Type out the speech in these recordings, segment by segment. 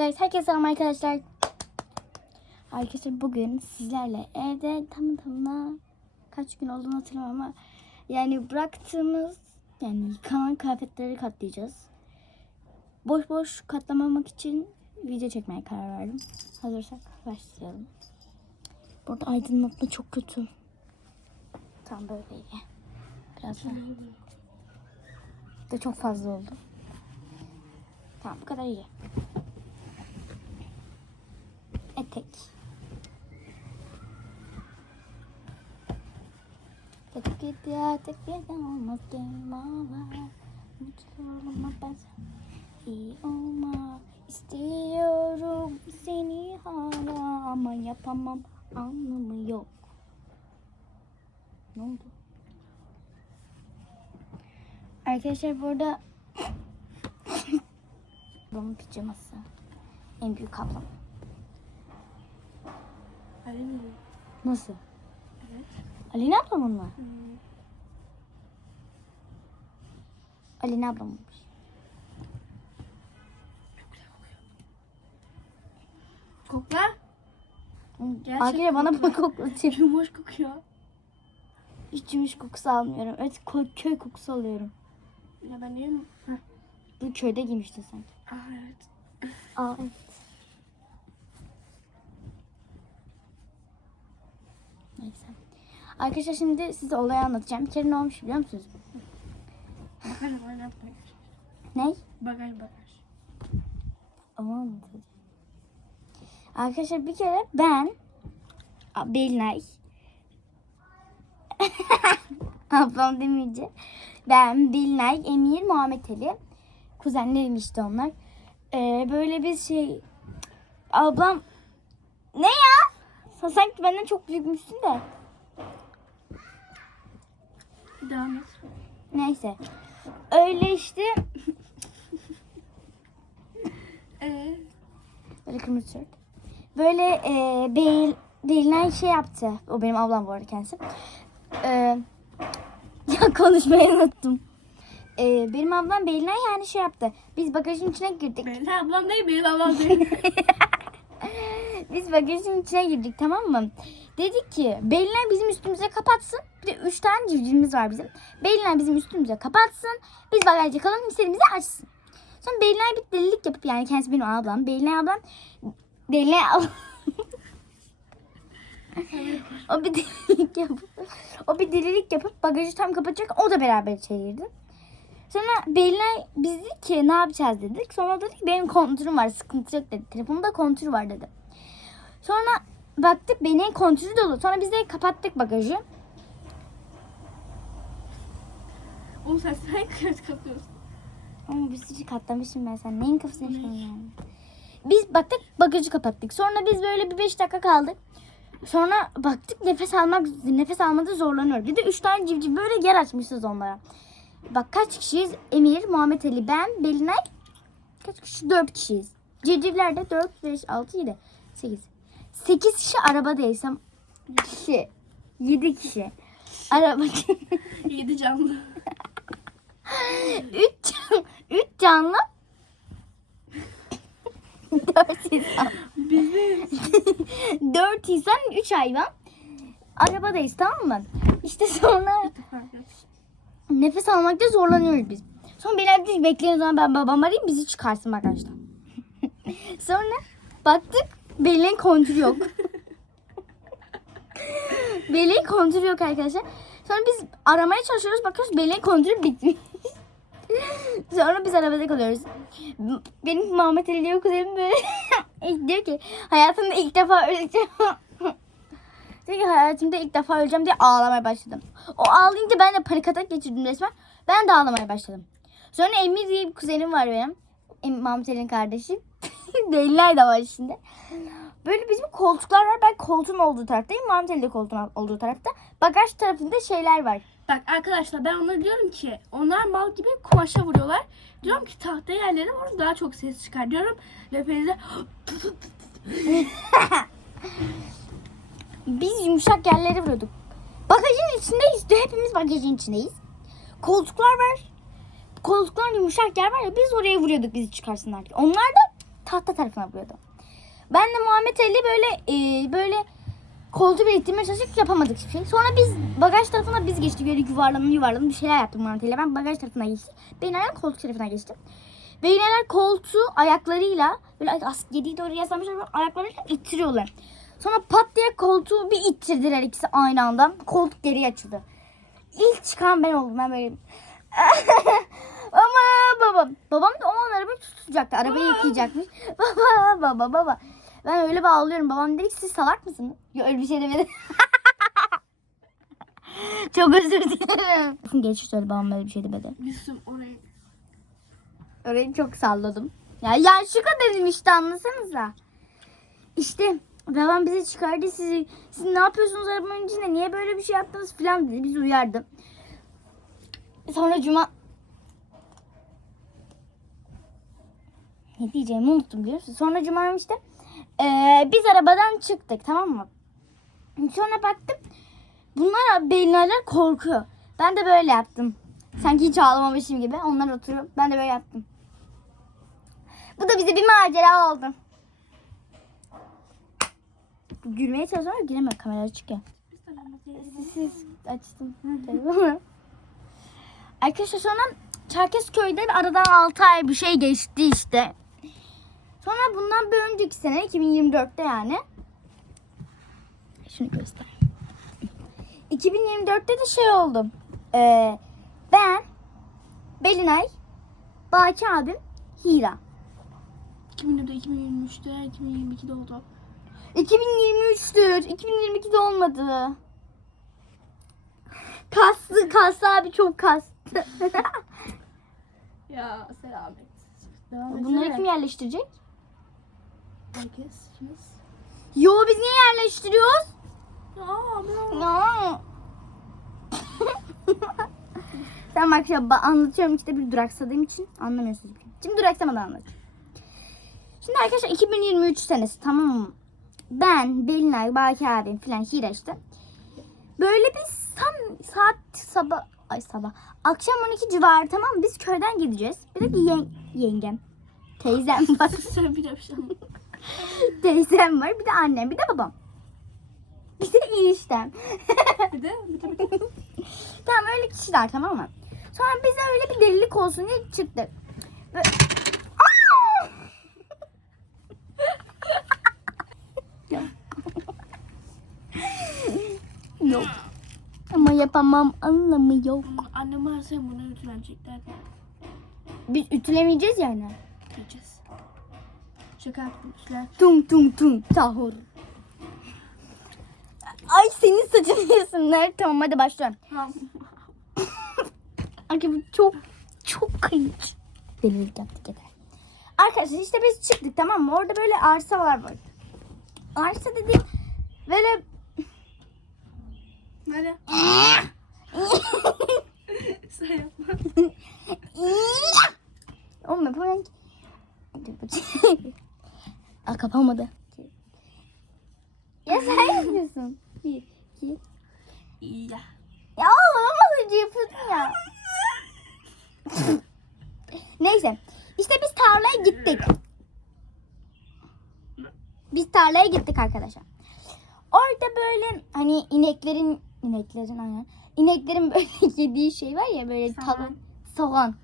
Evet, herkese selam arkadaşlar. Arkadaşlar bugün sizlerle evde tam tamına kaç gün olduğunu hatırlamıyorum ama yani bıraktığımız yani yıkanan kıyafetleri katlayacağız. Boş boş katlamamak için video çekmeye karar verdim. Hazırsak başlayalım. Burada aydınlatma çok kötü. Tam böyle iyi. Biraz daha. Da çok fazla oldu. Tamam bu kadar iyi. Etek. Tek git ya tek bir olmaz gelmalar. Mutlu olma ben iyi olma istiyorum seni hala ama yapamam anlamı yok. Ne oldu? Arkadaşlar burada Babamın pijaması. En büyük ablam. Mi? Nasıl? Evet. Alina ablamın mı? Alina ablamınmış. Kokla. Gerçekten Arkadaşlar bana bunu koklatıyor. Yumuş kokuyor. Hiç yumuş kokusu almıyorum. Evet köy kokusu alıyorum. Ya ben? Heh. Bu köyde giymiştin sen. Aa evet. Aa evet. Neyse. Arkadaşlar şimdi size olayı anlatacağım. Bir kere ne olmuş biliyor musunuz? Bagaj bagaj. Ne? Bagaj bagaj. Ama anlatacağım. Arkadaşlar bir kere ben Belinay ablam demeyince ben Belinay, Emir, Muhammed Ali kuzenlerim işte onlar. Ee, böyle bir şey ablam ne ya? Sen sanki benden çok büyükmüşsün de. Devam et. Neyse. Öyle işte Ee, Böyle kırmızı tişört. Böyle e, Beyl, Belinay şey yaptı. O benim ablam bu arada kendisi. E, ya konuşmayı unuttum. E, benim ablam Belinay yani şey yaptı. Biz bagajın içine girdik. benim ablam değil, benim ablam değil. Biz bagajın içine girdik tamam mı? Dedik ki Belinay bizim üstümüze kapatsın. Bir de üç tane civcivimiz var bizim. Belinay bizim üstümüze kapatsın. Biz bagajda kalalım istediğimizi açsın. Sonra Belinay bir delilik yapıp yani kendisi benim ablam. Belinay ablam Belinay ablam o bir delilik yapıp o bir delilik yapıp bagajı tam kapatacak o da beraber içeri girdi. Sonra Belinay biz dedik ki ne yapacağız dedik. Sonra dedik benim kontürüm var sıkıntı yok dedi. Telefonumda kontür var dedi. Sonra baktık benim kontürü dolu. Sonra biz de kapattık bagajı. Oğlum sen sen kıyas kapıyorsun. Ama bir sürü katlamışım ben sen. Neyin kafasına yaşıyorsun yani? Biz baktık bagajı kapattık. Sonra biz böyle bir beş dakika kaldık. Sonra baktık nefes almak nefes almada zorlanıyor. Bir de üç tane civciv böyle yer açmışız onlara. Bak kaç kişiyiz? Emir, Muhammed Ali, ben, Belinay. Kaç kişi? Dört kişiyiz. Civcivler de dört, beş, altı, yedi, sekiz. Sekiz kişi arabadaysam kişi. Yedi kişi. Araba Yedi canlı. üç, can- üç canlı. Dört insan. Bizim. Dört insan, üç hayvan. Arabadayız tamam mı? İşte sonra nefes almakta zorlanıyoruz biz. Sonra beyler dedi bekleyin zaman ben babam arayayım bizi çıkarsın bagajdan. sonra baktık Belin kontürü yok. Belin kontürü yok arkadaşlar. Sonra biz aramaya çalışıyoruz bakıyoruz Belin kontürü bitmiş. Sonra biz arabada kalıyoruz. Benim Muhammed Ali kuzenim böyle diyor ki hayatımda ilk defa öleceğim. Diyor ki hayatımda ilk defa öleceğim diye ağlamaya başladım. O ağlayınca ben de panik atak geçirdim resmen. Ben de ağlamaya başladım. Sonra Emir diye bir kuzenim var benim. Ali'nin kardeşi. Deliler de var içinde. Böyle bizim koltuklar var. Ben koltuğun olduğu taraftayım. Ali de koltuğun olduğu tarafta. Bagaj tarafında şeyler var. Bak arkadaşlar ben onlara diyorum ki onlar mal gibi kumaşa vuruyorlar. Diyorum ki tahta yerlere vurun daha çok ses çıkar diyorum. Lepenize Biz yumuşak yerlere vuruyorduk. Bagajın içindeyiz. de Hepimiz bagajın içindeyiz. Koltuklar var. Koltuklar yumuşak yer var ya biz oraya vuruyorduk bizi çıkarsınlar diye. Onlar da tahta tarafına vuruyordu. Ben de Muhammed Ali böyle e, böyle koltuğu biriktirmeye çalıştık yapamadık hiçbir şey. Sonra biz bagaj tarafına biz geçtik. Böyle yuvarlanın yuvarlanın bir şeyler yaptık Muhammed Ali. Ben bagaj tarafına geçtim. Beynaler koltuk tarafına geçti. Beynaler koltuğu ayaklarıyla böyle askeriyi doğru yaslanmışlar ayaklarıyla ittiriyorlar. Sonra pat diye koltuğu bir ittirdiler ikisi aynı anda. Koltuk geriye açıldı. İlk çıkan ben oldum. Ben böyle ama baba babam da o an arabayı tutacaktı. Arabayı yıkayacakmış. Baba baba baba. Ben öyle bağlıyorum. Babam dedi ki siz salak mısınız? Yok öyle bir şey demedi. Çok özür dilerim. Geç söyle babam öyle bir şey demedi. Müslüm orayı. Orayı çok salladım. Ya yanlışlıkla dedim işte anlasanıza. İşte babam bizi çıkardı sizi. Siz ne yapıyorsunuz arabanın içinde? Niye böyle bir şey yaptınız falan dedi. Bizi uyardı. Sonra cuma... Ne diyeceğimi unuttum biliyor musun? Sonra cuma işte eee, biz arabadan çıktık tamam mı? Sonra baktım bunlar beyinlerler korkuyor. Ben de böyle yaptım. Sanki hiç ağlamamışım gibi. Onlar oturuyor. Ben de böyle yaptım. Bu da bize bir macera oldu. Gülmeye çalışıyorum ama gülemiyorum. Kamera açık ya. Siz açtım telefonu. Arkadaşlar sonra Çerkezköy'de bir aradan 6 ay bir şey geçti işte. Sonra bundan bir önceki sene 2024'te yani. Şunu göster. 2024'te de şey oldu. Ee, ben, Belinay, Baki abim, Hira. 2000'de 2023'te 2022'de oldu. 2023'tür. 2022'de olmadı. Kaslı, kaslı abi çok kastı. Ya selamet. Devam Bunları kim yerleştirecek? Herkes. Biz. Yo biz niye yerleştiriyoruz? Aa, ben. Tamam arkadaşlar anlatıyorum işte bir duraksadığım için anlamıyorsunuz. Şimdi duraksamadan anlatacağım. Şimdi arkadaşlar 2023 senesi tamam mı? Ben, Belinay, Baki abim filan Hira işte. Böyle bir tam saat sabah ay sabah akşam 12 civarı tamam? Biz köyden gideceğiz. Bir de yen- yengem. Teyzem var. bir. Teyzem var. Bir de annem. Bir de babam. Bir de eniştem. bir de bir de bir de. Tamam öyle kişiler tamam mı? Sonra bize öyle bir delilik olsun diye çıktık. Ve... Aa! yok. Ama yapamam anlamı yok. Annem varsa bunu ütülenecekler. Biz ütülemeyeceğiz yani. Diyeceğiz. Şaka yaptım ütüler. Tum tum tum sahur. Ay senin saçını yesinler. Tamam hadi başlıyorum. Tamam. Arkadaşlar bu çok çok cringe. Delilik yaptık yeter. Arkadaşlar işte biz çıktık tamam mı? Orada böyle arsalar var. Arsa dediğim böyle Nerede? sen yapma. Oğlum yapamam ki. Aa kapamadı. Ya sen yapıyorsun. İki. İyi ya. Ya oğlum ama önce yapıyordun ya. Neyse. İşte biz tarlaya gittik. Biz tarlaya gittik arkadaşlar. Orada böyle hani ineklerin ineklerin aynen. İneklerin böyle yediği şey var ya böyle Soğan. tavuk soğan.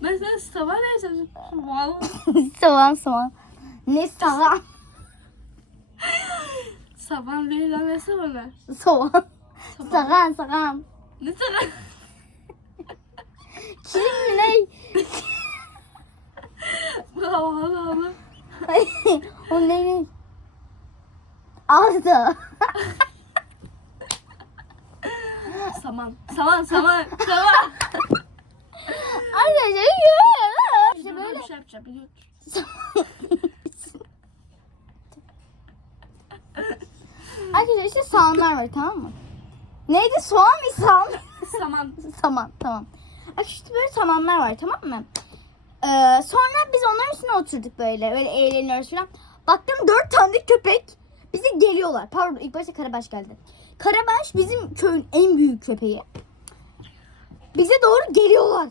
Mesela sabah neyse. Vallahi. soğan soğan. Ne soğan? Sabah verilen ne sabahlar? Soğan. Soğan soğan. Ne sabah? Kilim mi ne? Allah Allah. O ne ne? Ağzı. Saman. Saman saman. Saman. Arkadaşlar yürü. İşte böyle. bir şey yapacağım. Biliyor Arkadaşlar işte soğanlar var tamam mı? Neydi soğan mı mı? Saman. Saman tamam. Arkadaşlar işte böyle samanlar var tamam mı? Ee, sonra biz onların üstüne oturduk böyle. Böyle eğleniyoruz falan. Baktım dört tane köpek bize geliyorlar. Pardon ilk başta Karabaş geldi. Karabaş bizim köyün en büyük köpeği. Bize doğru geliyorlar.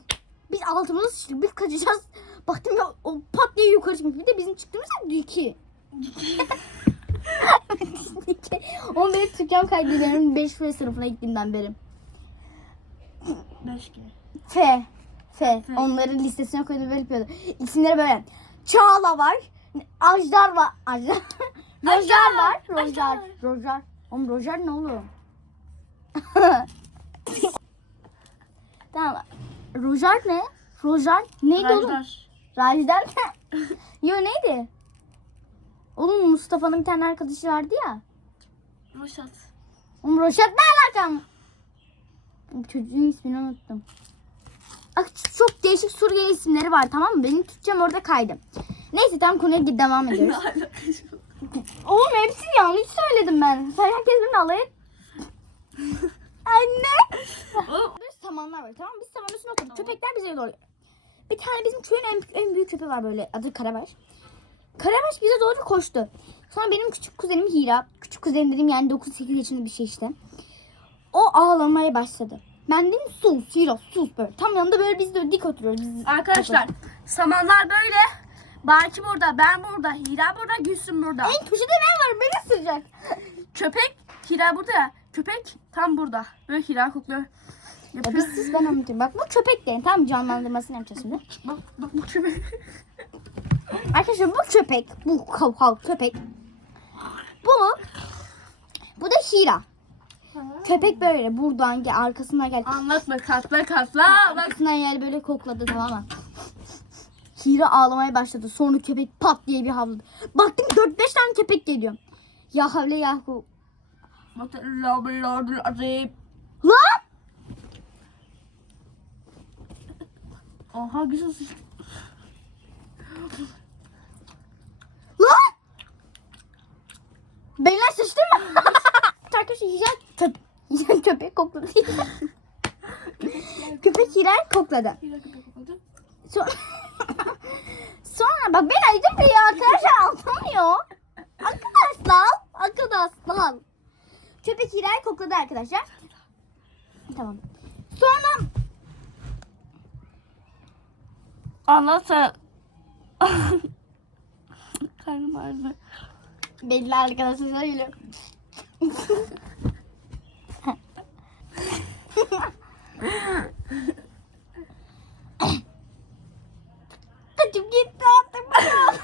Biz altımıza sıçtık. Biz kaçacağız. Baktım ya o pat diye yukarı çıkmış. Bir de bizim çıktığımız yer diki. Diki. Onu benim Türkçem kaydediyorum 5 F sınıfına gittiğimden beri. Beş kere. F. F. Onların listesine koyduğum böyle yapıyordu. İsimleri böyle. Çağla var. Ajdar var. Ajdar. Rojar var. Rojar. Rojar. Oğlum Rojar ne oğlum? tamam. Rojar ne? Rojar neydi oğlum? Rajdar. Rajdar ne? Yo neydi? Oğlum Mustafa'nın bir tane arkadaşı vardı ya. Roşat. Oğlum Roşat ne alakam? Çocuğun ismini unuttum. Çok değişik Suriyeli isimleri var tamam mı? Benim Türkçem orada kaydı. Neyse tam konuya devam ediyoruz. Oğlum hepsini yanlış söyledim ben. Sen herkes benimle alay et. Anne. Böyle samanlar var tamam? Biz samanın üstüne oturduk. Köpekler bize doğru. Bir tane bizim köyün en, en büyük köpeği var böyle. Adı Karabaş. Karabaş bize doğru koştu. Sonra benim küçük kuzenim Hira. Küçük kuzenim dedim yani 9-8 yaşında bir şey işte. O ağlamaya başladı. Ben dedim sus Hira sus böyle. Tam yanında böyle biz de dik oturuyoruz. Biz arkadaşlar samanlar böyle. Baki burada, ben burada, Hira burada, Gülsüm burada. En köşede ben var beni ısıracak. Köpek, Hira burada ya. Köpek tam burada. Böyle Hira kokluyor. Ya biz siz ben anlatayım. Bak bu köpek de tam canlandırmasını yapacağız şimdi. Bak, bak bu köpek. Arkadaşlar bu köpek, bu kav kav köpek. Bu, bu da Hira. Köpek böyle buradan gel, arkasından gel. Anlatma katla katla. Bak. Arkasından böyle kokladı tamam mı? Hira ağlamaya başladı. Sonra köpek pat diye bir havladı. Baktım 4-5 tane köpek geliyor. Ya havle ya hu. Lan! Oha güzel sıçtı. Lan! Beyler sıçtı mı? Arkadaşlar Hira köp Hira köpek kokladı. köpek Hira'yı kokladı. Hira köpek kokladı. Sonra, sonra bak ben ayıcım bir arkadaşlar anlamıyor. Arkadaşlar, arkadaşlar. Köpek Hira'yı kokladı arkadaşlar. Tamam. Sonra Anlatsa. Karnım ağrıdı. belli arkadaşlar söyle. Kaçıp gitti artık bana.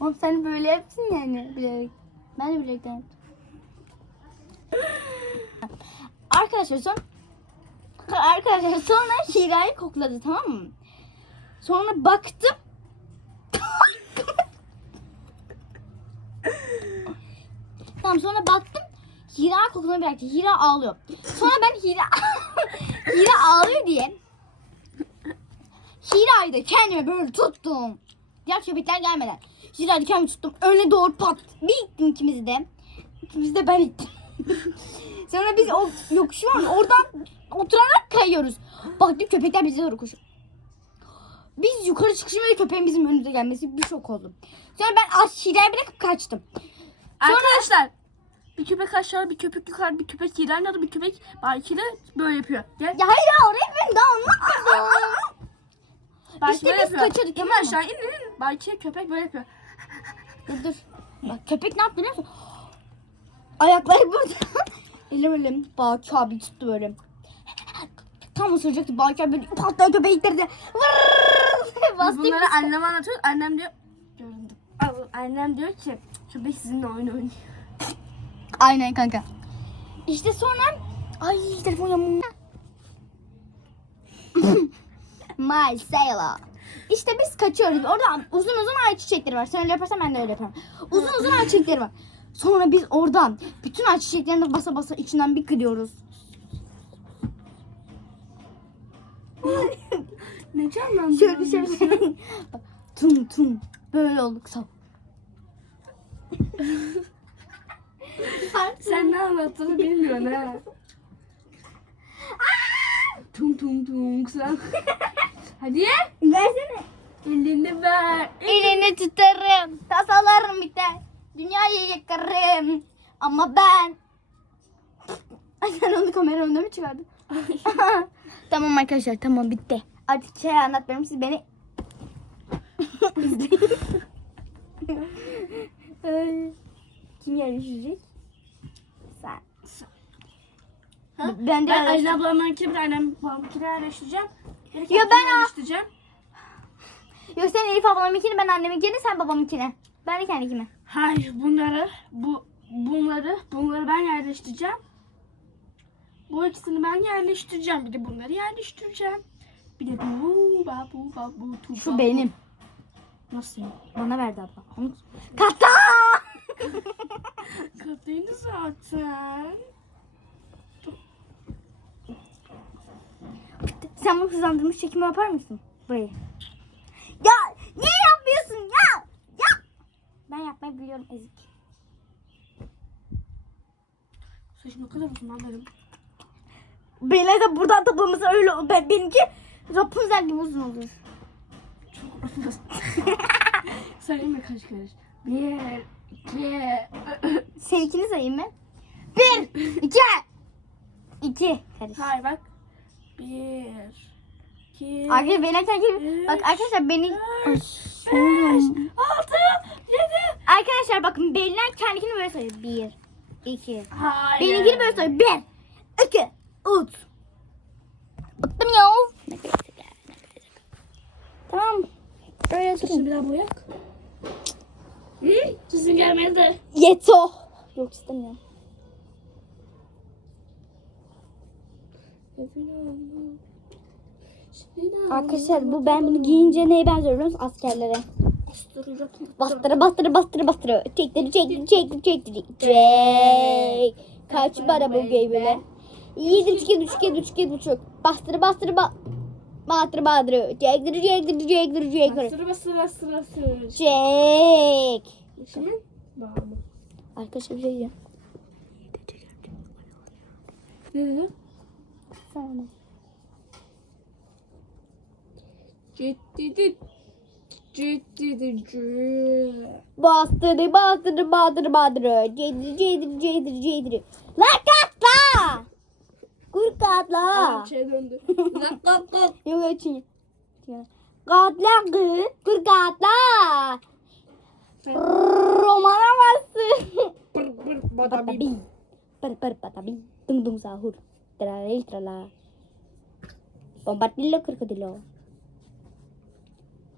Oğlum sen böyle yapsın yani bilerek. Ben de bilerek. Arkadaşlar son Arkadaşlar sonra Hira'yı kokladı tamam mı? Sonra baktım. Tamam sonra baktım. Hira kokunu bıraktı. Hira ağlıyor. Sonra ben Hira Hira ağlıyor diye Hira'yı da kendime böyle tuttum. Diğer köpekler gelmeden. Hira'yı kendime tuttum. Önüne doğru pat. Bir ittim ikimizi de. İkimizi de ben ittim. Sonra biz o yokuşu var oradan oturarak kayıyoruz. Baktık köpekler bize doğru koşuyor. Biz yukarı çıkışımda köpeğin bizim önümüze gelmesi bir şok oldum. Sonra ben aşağıya bırakıp kaçtım. Arkadaşlar. Bir köpek aşağı, bir köpek yukarı, bir köpek adı, bir köpek Baki de böyle yapıyor. Gel. Ya hayır ya, orayı ben daha anlatmadım. Baki İşte böyle biz yapıyor. kaçıyorduk, mı? aşağı in in. Baki köpek böyle yapıyor. dur dur. Bak köpek ne yaptı biliyor musun? Ayakları burada. Eli böyle Baki abi tuttu böyle. Tam ısıracaktı Baki abi böyle patlayan köpeği ittirdi. Bunları anneme anlatıyoruz. Annem diyor. Göründüm. Annem diyor ki köpek sizinle oyun oynuyor. Aynen kanka. İşte sonra ay telefon. My sailor. İşte biz kaçıyoruz. Orada uzun uzun ay çiçekleri var. Sen öyle yaparsan ben de öyle yaparım. Uzun uzun ay çiçekleri var. Sonra biz oradan bütün ay çiçeklerini basa basa içinden bir kırıyoruz. Ne canlandın? Şöyle şöyle. tum tum. Böyle olduk sağ. Sen ne anlattığını bilmiyorsun ha. tum tum tum sen. Hadi Versene. elini ver. Elini tutarım. Tasalarım biter. Dünyayı yakarım. Ama ben Ay sen onu kamera önüne mi çıkardın? tamam arkadaşlar tamam bitti. Artık şey anlatmıyorum siz beni izleyin. Ay, Kim yerleşecek? Sen. Ha? Ben de Ben ablamınkini bir de annem babamınkini yerleştireceğim. Ya ben- yerleştireceğim. Yok sen Elif ablamınkini ben anneminkini sen babamınkini. Ben de kendikimi. Hayır bunları bu bunları bunları ben yerleştireceğim. Bu ikisini ben yerleştireceğim. Bir de bunları yerleştireceğim. Bir de bu ba bu ba bu tu Şu benim. Nasıl? Bana verdi abla. Onu- Kata! Kapıydı zaten. Sen bu hızlandırmış çekimi yapar mısın? Burayı. Ya niye yapmıyorsun ya? Ya! Ben yapmayı biliyorum ezik. Saçım o kadar uzun benim. Beyler de buradan toplaması öyle ben, benimki Rapunzel gibi uzun olur. Çok uzun. Sayayım mı kaç karış? Bir, Seninkini sayayım mı? Bir, iki, iki. Karış. Hayır bak. Bir, iki, Arkadaşlar beyler gibi. Bak arkadaşlar beni... Ay, beş, altı, yedi. Arkadaşlar bakın Beyler kendikini böyle sayıyor. Bir, iki. Hayır. Benimkini böyle sayıyor. Bir, iki, üç. Bıktım ya. Tamam. Böyle. Şimdi bir daha boyak. Hı? Çizim gelmedi. Yeto. Yok istemiyorum. Arkadaşlar bu ben bunu giyince neye benziyor biliyor musun? Askerlere. Bastırı bastırı bastırı bastırı. Çektir çektir çektir çektir. Çek. Kaç para bu buçuk yedi buçuk yedi buçuk. Bastırı bastırı ba bastırı bastırı. Çektir çektir çektir çektir. Sıra sıra sıra sıra. Çek. Şimdi bağımı. Arkadaşlar bir şey diyeceğim. Ne dedi? Sana. Ciddi ciddi ciddi. Bastırı bastırı bastırı bastırı. Ceydir ceydir ceydir ceydir. Lan katla. Şey döndü. Lak lak lak. Yok açın. Katla kız. Kur katla. Romana bastı. Pır pır. Patabi. Pır pır patabi. Tung tung sahur. Tralala trala. Bombardillo krokodilo.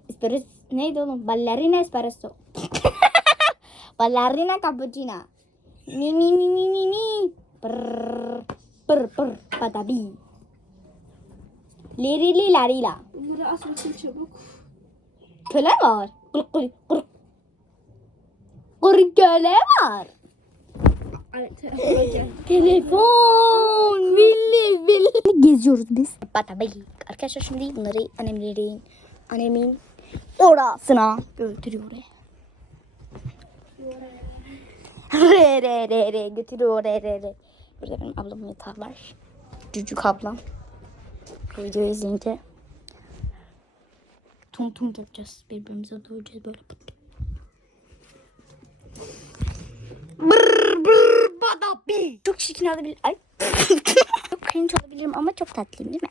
Espresso. Neydi oğlum? Ballerina espresso. Ballerina cappuccino. Mi mi mi mi mi mi. Pır pır pır patabi. Lirili larila. Bunları as bakayım çabuk. Köle var. Kır kır kır. Kır köle var. Telefon. Villi villi. Geziyoruz biz. Batabi. Arkadaşlar şimdi bunları annemlerin, annemin orasına götürüyor. Re re re re götürüyor re re re. Burada benim ablamın yatağı var. Cücük ablam. Bu videoyu izleyince tung tung yapacağız. Birbirimize doğuracağız böyle. Brr brr badabi. Çok çirkin olabilir. Ay. çok cringe olabilirim ama çok tatlıyım değil mi?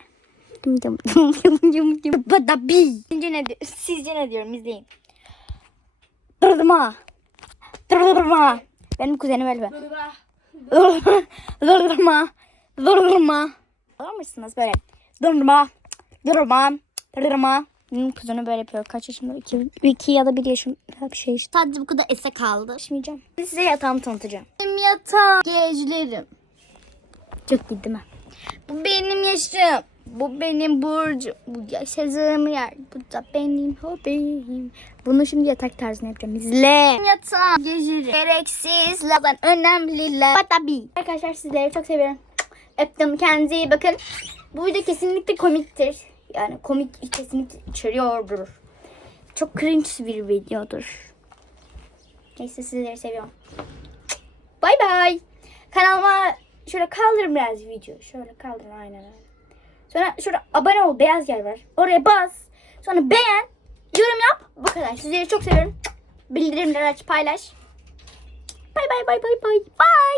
Dım dım dım dım dım dım. Badabi. Sizce ne, di- sizce ne diyorum izleyin. Durdurma. Durdurma. Benim kuzenim öyle. Bıra. Durdurma. Durdurma. Olur musunuz böyle? Durdurma. Durdurma. Durdurma. Benim kuzenim böyle yapıyor. Kaç yaşında? İki, iki ya da bir yaşında bir şey işte. Sadece bu kadar ese kaldı. Şimdi size yatağımı tanıtacağım. Benim yatağım. Gecelerim. Çok iyi değil mi? Bu benim yaşım. Bu benim burcum. Bu yaşadığım yer. Bu da benim hobim. Bunu şimdi yatak tarzına yapacağım. İzle. Yatağım. Geceleri. Gereksiz. Lazan önemliler. Tabii. Arkadaşlar sizleri çok seviyorum. Öptüm. Kendinize iyi bakın. Bu video kesinlikle komiktir. Yani komik kesinlikle içeriyordur. Çok cringe bir videodur. Neyse sizleri seviyorum. Bay bay. Kanalıma şöyle kaldırın biraz video. Şöyle kaldırın aynen öyle. Sonra şurada abone ol beyaz yer var. Oraya bas. Sonra beğen. Yorum yap. Bu kadar. Sizleri çok seviyorum. Bildirimleri aç paylaş. Bay bay bay bay bay. Bay.